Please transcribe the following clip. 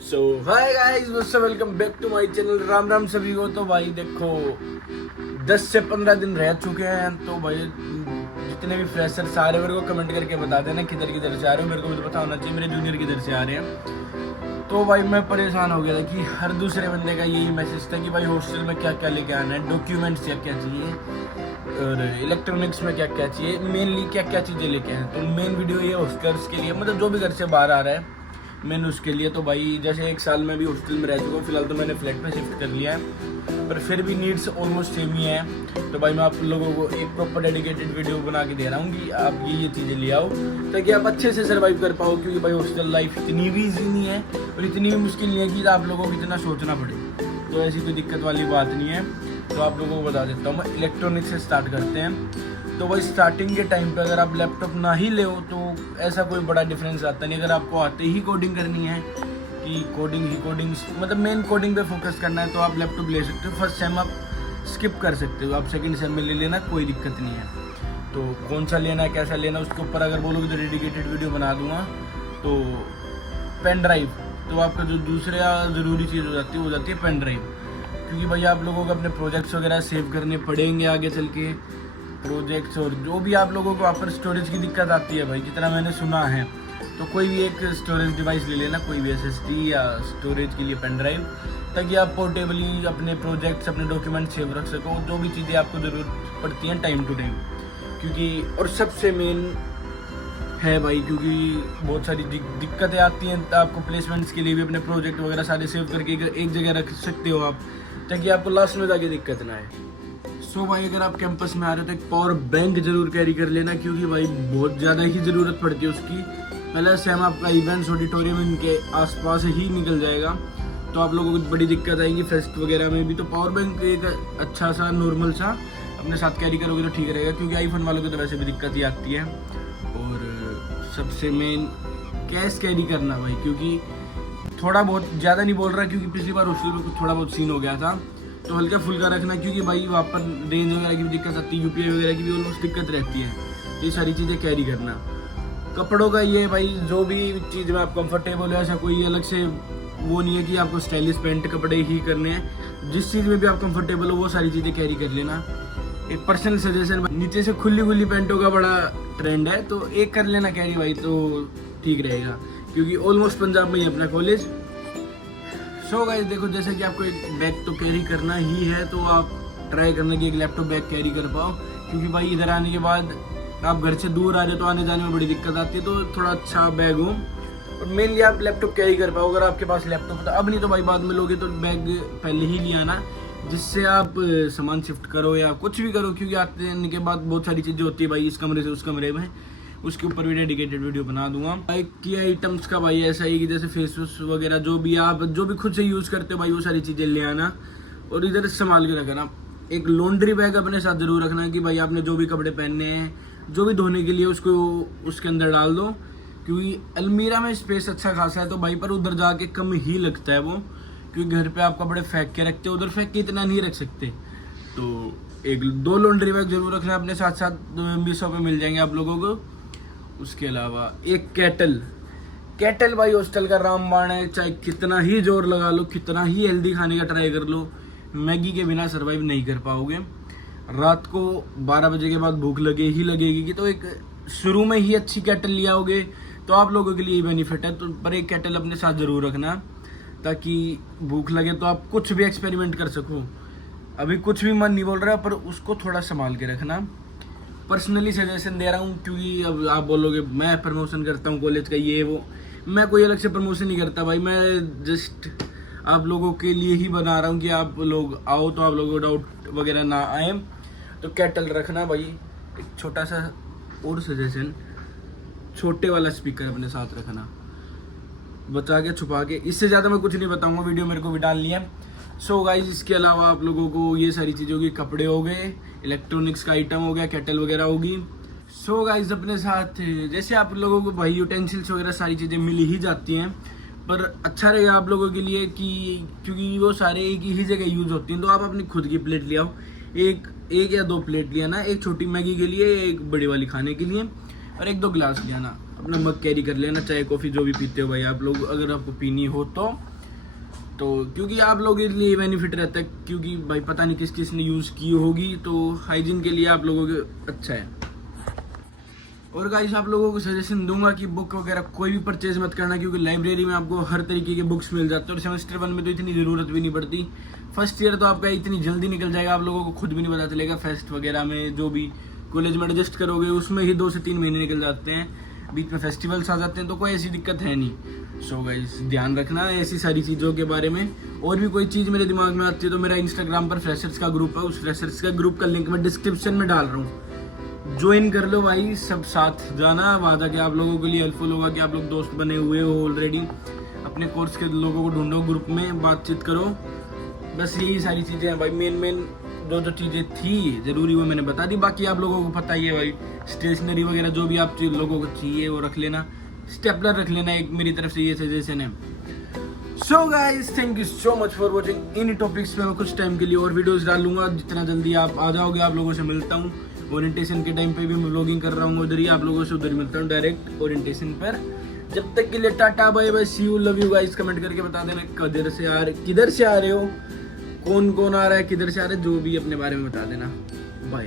So hi guys, welcome back to my channel. Ram Ram सभी को। तो भाई देखो 10 से 15 दिन रह चुके हैं। तो भाई जितने भी फ्रेशर सारे मेरे को कमेंट करके बता देना किधर किधर से आ रहे हो। मेरे को भी तो पता होना चाहिए मेरे जूनियर किधर से आ रहे हैं। तो भाई मैं परेशान हो गया था कि हर दूसरे बंदे का यही मैसेज था कि भाई हॉस्टल में क्या क्या लेके आना है, डॉक्यूमेंट्स क्या क्या चाहिए और इलेक्ट्रॉनिक्स में क्या क्या चाहिए, मेनली क्या क्या चीज़ें लेके आए। तो मेन वीडियो ये हॉस्टलर्स के लिए, मतलब जो भी घर से बाहर आ रहा है मैंने उसके लिए। तो भाई जैसे एक साल में भी हॉस्टल में रह चुका हूँ, फिलहाल तो मैंने फ्लैट पे शिफ्ट कर लिया है, पर फिर भी नीड्स ऑलमोस्ट सेम ही है। तो भाई मैं आप लोगों को एक प्रॉपर डेडिकेटेड वीडियो बना के दे रहा हूँ कि आप ये चीज़ें ले आओ ताकि आप अच्छे से सर्वाइव कर पाओ। क्योंकि भाई हॉस्टल लाइफ इतनी भी ईजी नहीं है और इतनी भी मुश्किल नहीं है कि आप लोगों को इतना सोचना पड़े। तो ऐसी कोई दिक्कत वाली बात नहीं है। तो आप लोगों को बता देता हूँ मैं, इलेक्ट्रॉनिक्स से स्टार्ट करते हैं। तो भाई स्टार्टिंग के टाइम पे अगर आप लैपटॉप ना ही ले हो तो ऐसा कोई बड़ा डिफरेंस आता नहीं। अगर आपको आते ही कोडिंग करनी है कि कोडिंग मतलब मेन कोडिंग पे फोकस करना है तो आप लैपटॉप ले सकते हो। फर्स्ट सेम आप स्किप कर सकते हो, आप सेकंड सेम में ले लेना, कोई दिक्कत नहीं है। तो कौन सा लेना है, कैसा लेना, उसके ऊपर अगर बोलोगे तो डेडिकेटेड वीडियो बना दूंगा। तो पेन ड्राइव तो आपका जो दूसरा ज़रूरी चीज़ हो जाती है वो जाती है पेन ड्राइव। क्योंकि भाई आप लोगों को अपने प्रोजेक्ट्स वगैरह सेव करने पड़ेंगे आगे चल के, प्रोजेक्ट्स और जो भी आप लोगों को वहाँ पर स्टोरेज की दिक्कत आती है भाई, जितना मैंने सुना है। तो कोई भी एक स्टोरेज डिवाइस ले लेना, कोई भी एसएसडी या स्टोरेज के लिए पेन ड्राइव, ताकि आप पोर्टेबली अपने प्रोजेक्ट्स अपने डॉक्यूमेंट सेव रख सको, जो भी चीज़ें आपको ज़रूरत पड़ती हैं टाइम टू टाइम। क्योंकि और सबसे मेन है भाई, क्योंकि बहुत सारी दिक्कतें आती हैं, आपको प्लेसमेंट्स के लिए भी अपने प्रोजेक्ट वगैरह सारे सेव करके एक जगह रख सकते हो आप, ताकि आपको लास्ट में जाके दिक्कत ना आए। सो भाई अगर आप कैंपस में आ रहे हो तो एक पावर बैंक जरूर कैरी कर लेना, क्योंकि भाई बहुत ज़्यादा ही ज़रूरत पड़ती है उसकी। पहले से हम आपका इवेंट्स ऑडिटोरियम इनके आसपास ही निकल जाएगा तो आप लोगों को बड़ी दिक्कत आएगी फेस्ट वगैरह में भी। तो पावर बैंक एक अच्छा सा नॉर्मल सा अपने साथ कैरी करोगे तो ठीक रहेगा, क्योंकि आईफोन वालों को तो वैसे भी दिक्कत ही आती है। और सबसे मेन कैश कैरी करना भाई, क्योंकि थोड़ा बहुत ज़्यादा नहीं बोल रहा, क्योंकि पिछली बार उसके में थोड़ा बहुत सीन हो गया था। तो हल्का फुल्का रखना, क्योंकि भाई वहाँ पर रेंज वगैरह की भी दिक्कत आती है, यूपीआई वगैरह की भी ऑलमोस्ट दिक्कत रहती है। ये सारी चीज़ें कैरी करना। कपड़ों का ये भाई, जो भी चीज़ में आप कंफर्टेबल हो, ऐसा कोई अलग से वो नहीं है कि आपको स्टाइलिश पैंट कपड़े ही करने हैं। जिस चीज़ में भी आप कंफर्टेबल हो वो सारी चीज़ें कैरी कर लेना। एक पर्सनल सजेशन, नीचे से खुली पैंटों का बड़ा ट्रेंड है, तो एक कर लेना कैरी भाई, तो ठीक रहेगा। क्योंकि ऑलमोस्ट पंजाब में ही अपना कॉलेज। सो गाइस देखो, जैसे कि आपको एक बैग तो कैरी करना ही है, तो आप ट्राई करना कि एक लैपटॉप बैग कैरी कर पाओ। क्योंकि भाई इधर आने के बाद आप घर से दूर आ जाए तो आने जाने में बड़ी दिक्कत आती है, तो थोड़ा अच्छा बैग हो और मेनली आप लैपटॉप कैरी कर पाओ। अगर आपके पास लैपटॉप तो अब नहीं तो भाई बाद में लोगे तो बैग पहले ही ले आना, जिससे आप सामान शिफ्ट करो या कुछ भी करो। क्योंकि आने के बाद बहुत सारी चीज़ें होती है भाई, इस कमरे से उस कमरे में, उसके ऊपर भी डेडिकेटेड वीडियो बना दूंगा। बाइक की आइटम्स का भाई ऐसा ही कि जैसे फेस वॉश वगैरह जो भी खुद से यूज़ करते हो भाई, वो सारी चीज़ें ले आना और इधर संभाल के रखना। एक लॉन्ड्री बैग अपने साथ जरूर रखना कि भाई आपने जो भी कपड़े पहनने हैं, जो भी धोने के लिए, उसको उसके अंदर डाल दो। क्योंकि अलमीरा में स्पेस अच्छा खासा है तो भाई, पर उधर जाके कम ही लगता है वो, क्योंकि घर पे आप कपड़े फेंक के रखते हो, उधर फेंक के इतना नहीं रख सकते। तो एक 2 लॉन्ड्री बैग जरूर रखना अपने साथ साथ, 200 पे मिल जाएंगे आप लोगों को। उसके अलावा एक केटल भाई हॉस्टल का रामबाण है। चाहे कितना ही जोर लगा लो, कितना ही हेल्दी खाने का ट्राई कर लो, मैगी के बिना सर्वाइव नहीं कर पाओगे। रात को 12 बजे के बाद भूख लगेगी कि, तो एक शुरू में ही अच्छी केटल ले आओगे तो आप लोगों के लिए बेनिफिट है। तो पर एक केटल अपने साथ ज़रूर रखना, ताकि भूख लगे तो आप कुछ भी एक्सपेरिमेंट कर सको। अभी कुछ भी मन नहीं बोल रहा, पर उसको थोड़ा संभाल के रखना। पर्सनली सजेशन दे रहा हूँ, क्योंकि अब आप बोलोगे मैं प्रमोशन करता हूँ कॉलेज का ये वो, मैं कोई अलग से प्रमोशन नहीं करता भाई, मैं जस्ट आप लोगों के लिए ही बना रहा हूँ कि आप लोग आओ तो आप लोगों को डाउट वगैरह ना आए। तो केटल रखना भाई। एक छोटा सा और सजेशन, छोटे वाला स्पीकर अपने साथ रखना, बचा के छुपा के। इससे ज़्यादा मैं कुछ नहीं बताऊँगा, वीडियो मेरे को भी डालनी है। सो गाइज इसके अलावा आप लोगों को ये सारी चीज़ें होगी, कपड़े हो गए, इलेक्ट्रॉनिक्स का आइटम हो गया, केटल वगैरह होगी। सो गाइज अपने साथ जैसे आप लोगों को भाई यूटेंसिल्स वगैरह सारी चीज़ें मिल ही जाती हैं, पर अच्छा रहेगा आप लोगों के लिए कि क्योंकि वो सारे एक ही जगह यूज़ होती हैं, तो आप अपनी खुद की प्लेट ले आओ। एक या 2 प्लेट ले आना, एक छोटी मैगी के लिए, एक बड़ी वाली खाने के लिए, और 1-2 गिलास ले आना। अपना मग कैरी कर लेना, चाय कॉफ़ी जो भी पीते हो भाई आप लोग, अगर आपको पीनी हो तो क्योंकि आप लोगों के लिए बेनिफिट रहता है, क्योंकि भाई पता नहीं किस किस ने यूज़ की होगी, तो हाइजीन के लिए आप लोगों के अच्छा है। और गाइस आप लोगों को सजेशन दूंगा कि बुक वगैरह कोई भी परचेज मत करना, क्योंकि लाइब्रेरी में आपको हर तरीके के बुक्स मिल जाते हैं और सेमेस्टर 1 में तो इतनी ज़रूरत भी नहीं पड़ती। फर्स्ट ईयर तो आपका इतनी जल्दी निकल जाएगा, आप लोगों को खुद भी नहीं पता चलेगा। फेस्ट वगैरह में जो भी कॉलेज में एडजस्ट करोगे उसमें ही 2 से 3 महीने निकल जाते हैं, बीच में फेस्टिवल्स आ जाते हैं, तो कोई ऐसी दिक्कत है नहीं। सो गाइस ध्यान रखना ऐसी सारी चीज़ों के बारे में। और भी कोई चीज़ मेरे दिमाग में आती है तो मेरा इंस्टाग्राम पर फ्रेशर्स का ग्रुप है, उस फ्रेशर्स का ग्रुप का लिंक मैं डिस्क्रिप्शन में डाल रहा हूँ, ज्वाइन कर लो भाई, सब साथ जाना। वादा कि आप लोगों के लिए हेल्पफुल होगा कि आप लोग दोस्त बने हुए हो ऑलरेडी, अपने कोर्स के लोगों को ढूंढो, ग्रुप में बातचीत करो, बस यही सारी चीज़ें हैं भाई। मेन जो चीज़ें थी ज़रूरी वो मैंने बता दी, बाकी आप लोगों को पता ही है भाई। स्टेशनरी वगैरह जो भी आप लोगों को चाहिए वो रख लेना, स्टेपलर रख लेना, एक मेरी तरफ से ये सजेशन है। So guys thank you so much for watching. In topics पे मैं कुछ टाइम के लिए और वीडियोस डालूंगा, जितना जल्दी आप आ जाओगे आप लोगों से मिलता हूँ। ओरिएंटेशन के टाइम पे भी मैं व्लॉगिंग कर रहा हूँ, उधर ही आप लोगों से उधर मिलता हूँ डायरेक्ट ओरिएंटेशन पर। जब तक के लिए tata bye bye, see you, love you guys. Comment करके बता देना किधर से आ रहे हो, कौन कौन आ रहा है, किधर से आ रहे हैं, जो भी अपने बारे में बता देना। बाय।